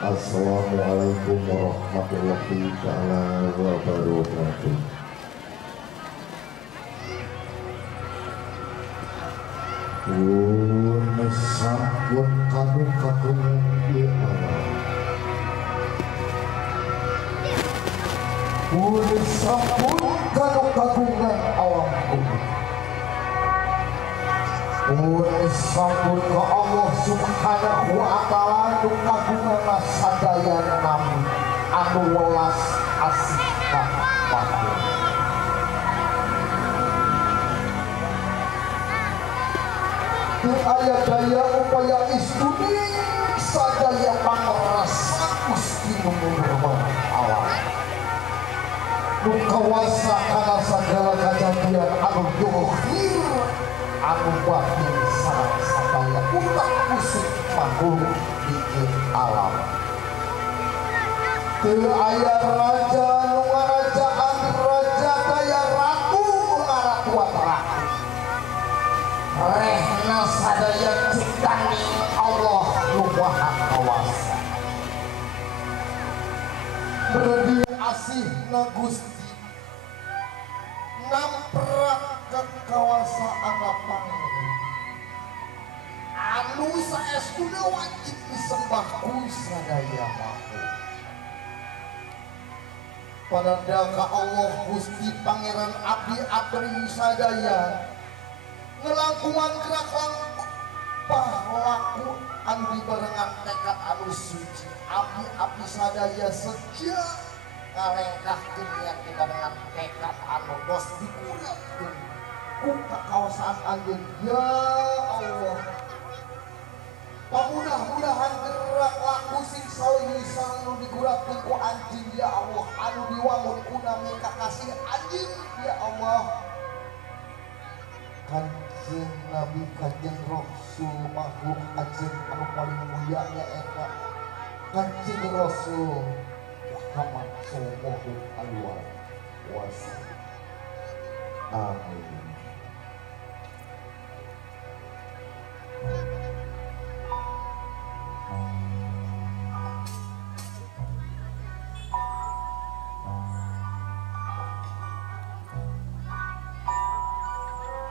Assalamualaikum warahmatullahi taala wabarakatuh. Sampun kamu kagungan di alam. Sampun kamu kagungan alam bumi. Sampun ke Allah subhanahu wa ta'ala anu kagungan sadaya nami anu welas asih kabeh. Aya daya upaya istuni sadaya pangrasa Gusti Nuhun alam. Nu kawasa kana sagala kajadian anu dohir anu batin sareng sadaya utak musik panggung di alam. Teu aya raja nu ngarajaan raja daya ratu nu ngaratuan ratu. Rehna sadaya ciptani Allah nu Maha Kawasa. Berdi asihna Gusti namprak kekuasaan lapang anu saestuna wajib disembah ku sadaya maha. Panandaka Allah Gusti Pangeran abdi-abdi sadaya ngelangkungan gerak pahlaku anu dibarengan tekad anu suci abdi-abdi sadaya sejak ngalengkahkeun niat dibarengan tekad anu dos dikuratkeun ku kakawasan anjeun ya Allah. Pamudah-mudahan gerak laku sing salih-lisan anu diguratkeun ku anjeun ya Allah anu diwangun ku nami kakasih anjeun ya Allah. Kanjeng Nabi kanjeng Rasul makhluk anjeun anu paling mulia nyaeta Kanjeng Rasul Muhammad sallallahu alaihi wasallam. Amin.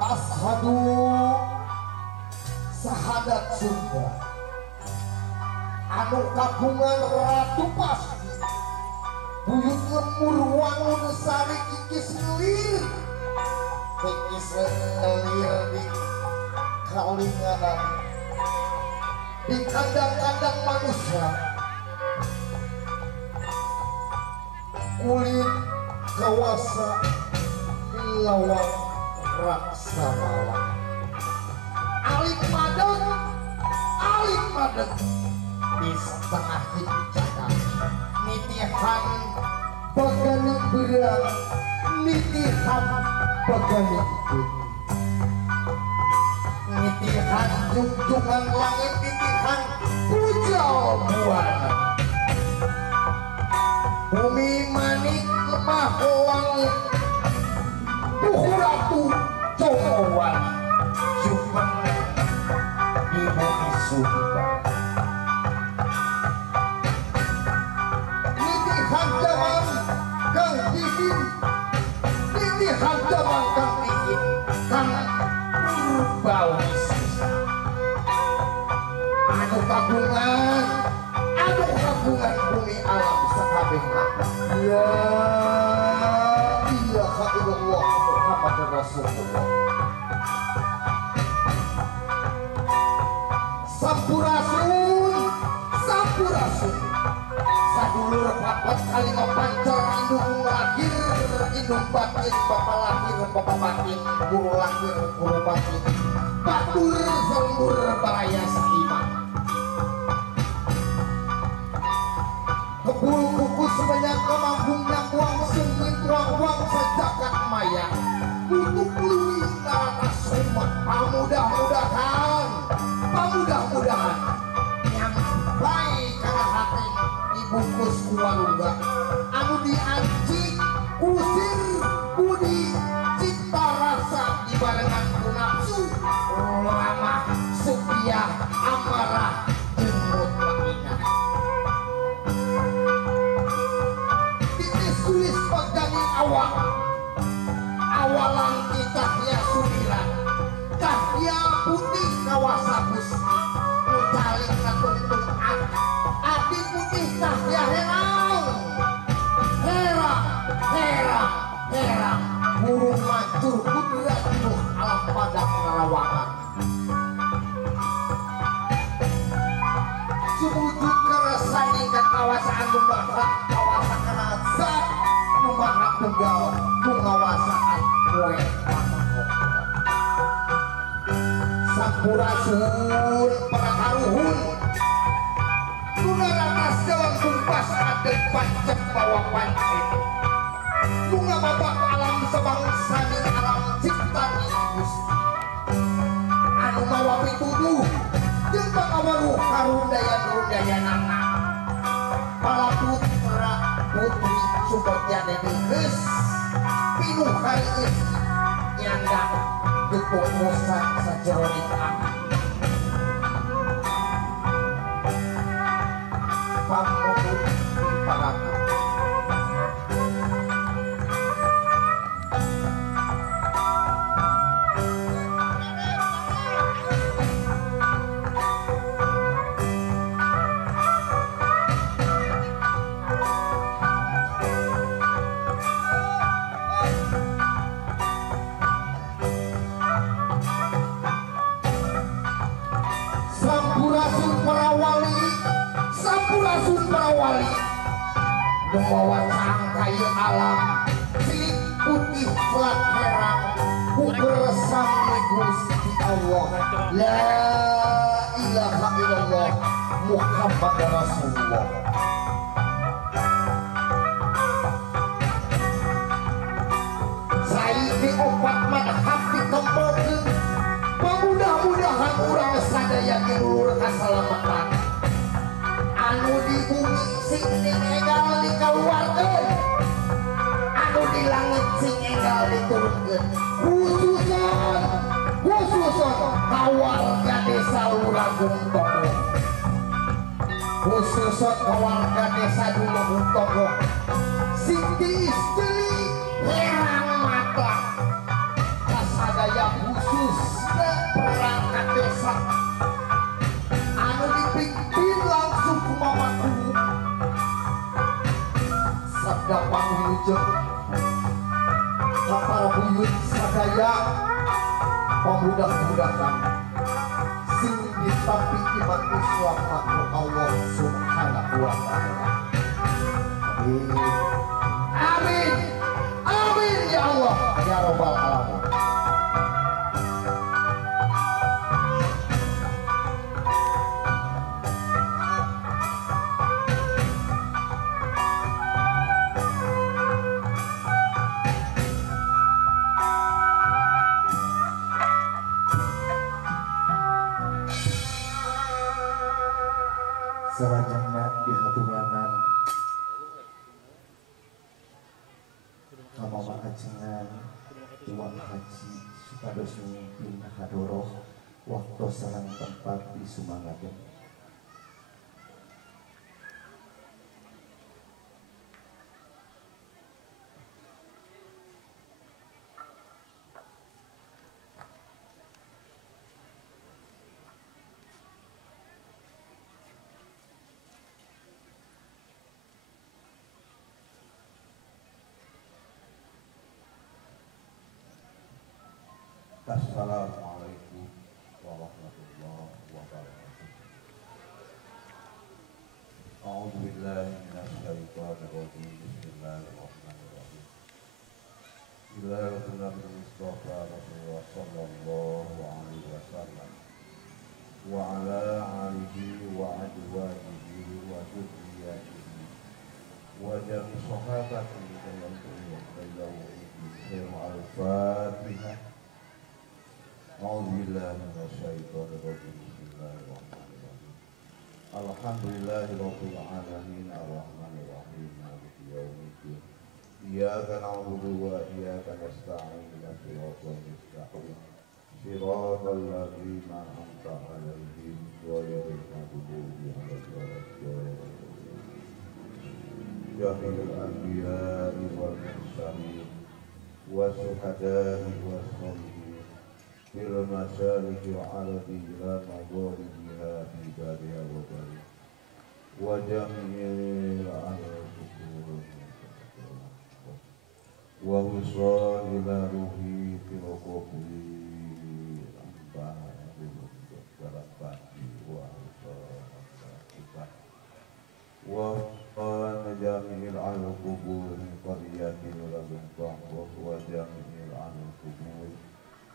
Ashadu sahadat Sunda anu kagungan ratu pasti buyut lemur wangun sari kikis ngelir di kalinganan di kandang-kandang manusia kulit kawasa lawang raksasa alik madeng di setengah hijakan nitihan pegani berat nitihan pegani putih nitihan junjungan langit nitihan pujal buana bumi manik lemah langit Ratu Jokowan Jumat di bumi Sunda nitihan jaman kang dingin nitihan jaman kang dingin kang berbawis anu kagungan bumi alam sakabehna ya iya hadirullah Muhammad Rasulullah. Sampurasun sadulur papat kali pancar indung lahir indung batin bapak lahir bapak batin guru lahir guru batin batur sembur baraya seiman kebul kuku sebanyak kemampunya buang sengit ruang sejagat maya butuh peluit atas umat mudah-mudahan nyampai karena hati dibungkus keluarga anu dianjing usir budi cipta rasa dibarengan nafsu lama supia amarah jengut makinah tur kudrat alam padang nerawangan sumujud keresani ke kawasan Lumbaga kawasan Nazar Lumaha tunggal pengawasaan kue sampurasun para karuhun tunaranas jalan kumpas adet pancep bawa pancep bunga babak alam sebangsa di alam ciptani Gusti anu mawa pituduh jeung pangawaruh karundaya nana para putra putri sumbernya dedeges pinuh kali nyandang gepokosan sajeroning aman pamukul paraka sampurasun para wali membawa sangkai alam silik putih pelat herang bersam Gusti Allah la ilaha illallah Muhammad Rasulullah saya di opat madhab ditempelkeun mudah-mudahan urang sadaya dilulur kasalamatan anu di bumi sing enggal dikaluarkeun anu di langit sing enggal diturunkeun khususon kawarga desa Luragung Togo khususon kawarga desa Luragung Togo sing diistri herang mata kasadaya khusus perangkat desa anu dipimpin langsung ku mamaku sabda pangwilujeng para buyut sadaya pemuda-pemudakan sing ditampi iman Islam aku Allah subhanahu wa ta'ala amin amin amin ya Allah ya rabbal alamin sarajana dihaturanan kamama ajengan uang haji supados mimpin hadoroh waktu sareng tempat di Sumangaden Assalamualaikum warahmatullahi wabarakatuh. A'udzu billahi minasyaitonir rajim. Bismillahirrahmanirrahim. Ila Rasulullah Mustafa Rasulullah sallallahu alaihi wasallam wa ala alihi wa azwajihi wa dzurriyyatihi wa jami sahabatihi al-Fatihah. A'udzubillahi minasyaitonirrajim. Bismillahirrahmanirrahim. Alhamdulillahirabbil alamin arrahmanirrahim maliki yaumiddin. Iyyaka na'budu wa iyyaka nasta'in ihdinas siratal mustaqim. Shiratal ladzina an'amta 'alaihim ghairil maghdubi 'alaihim Jami'ul anbiya'i wal mursalin wa syuhada'i was shalihin fil masyariqi wa ardi ila maghribiha fi dariya wa bari wa jami'il al-sukur wa wusal ila ruhi jami'il al-qubur qariyatin ladunka wa jami'il al-qubur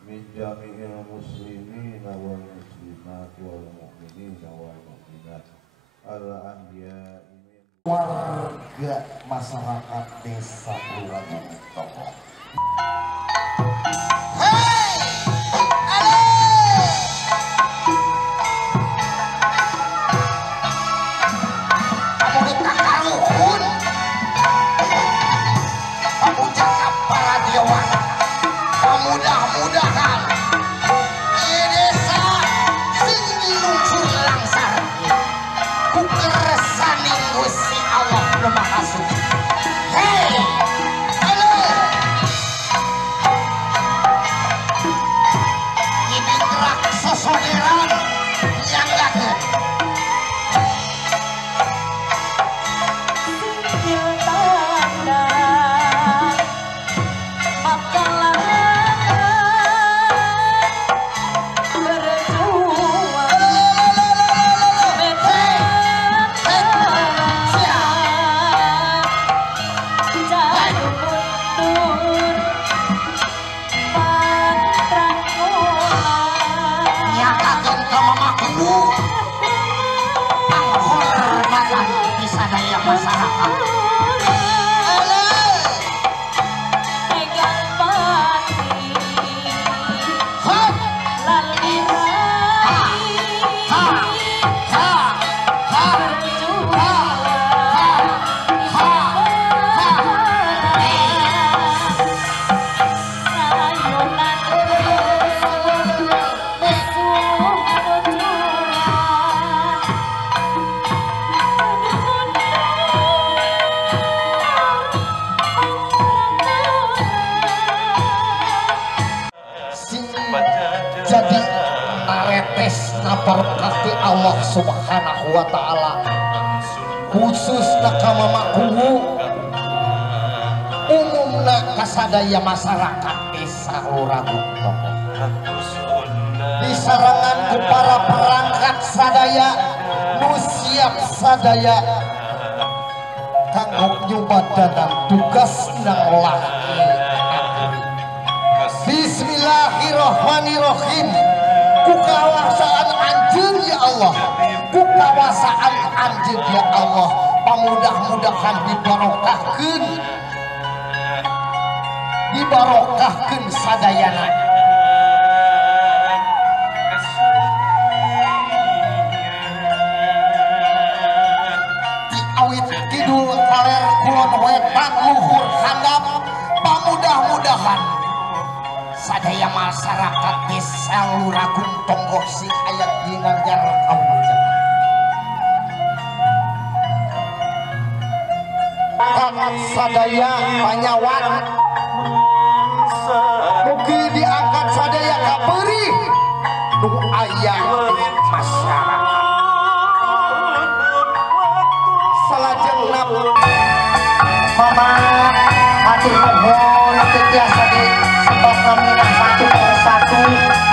min jami'il muslimina wal muslimat wal mu'minina wal mu'minat al-ahya'i warga masyarakat desa Ulagung Toko. Mudah-mudahan di desa sing dilungsur langsar ku keresaning Gusti Allah Nu Maha Suci. Hei, halo. Ini gerak sosoderan nyanggakeun. Masyarakat jadi naretes naberkati Allah Subhanahu wa Ta'ala khusus nakamamakuhu umumna kasadaya masyarakat desa Ulagung Toko disarangan ku para perangkat sadaya nu siap sadaya kanggo nyubadanan tugas nang laki. Bismillahirrahmanirrahim. Ku kawasaan anjeun ya Allah, ku kawasaan anjeun ya Allah, pamudah-mudahan dibarokahkeun sadayana. Ti awit kidul kaler kulon wetan luhur handap, pamudah-mudahan sadaya masyarakat desa Ulagung Toko sing aya di nagara Kamboja angkat sadaya panyawan mugi diangkat sadaya kapeurih nu aya di masyarakat salajengna mama atur nuhun tiasa di sebab kami satu persatu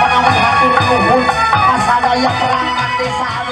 menawi hatur nuhun masadaya perangkat desa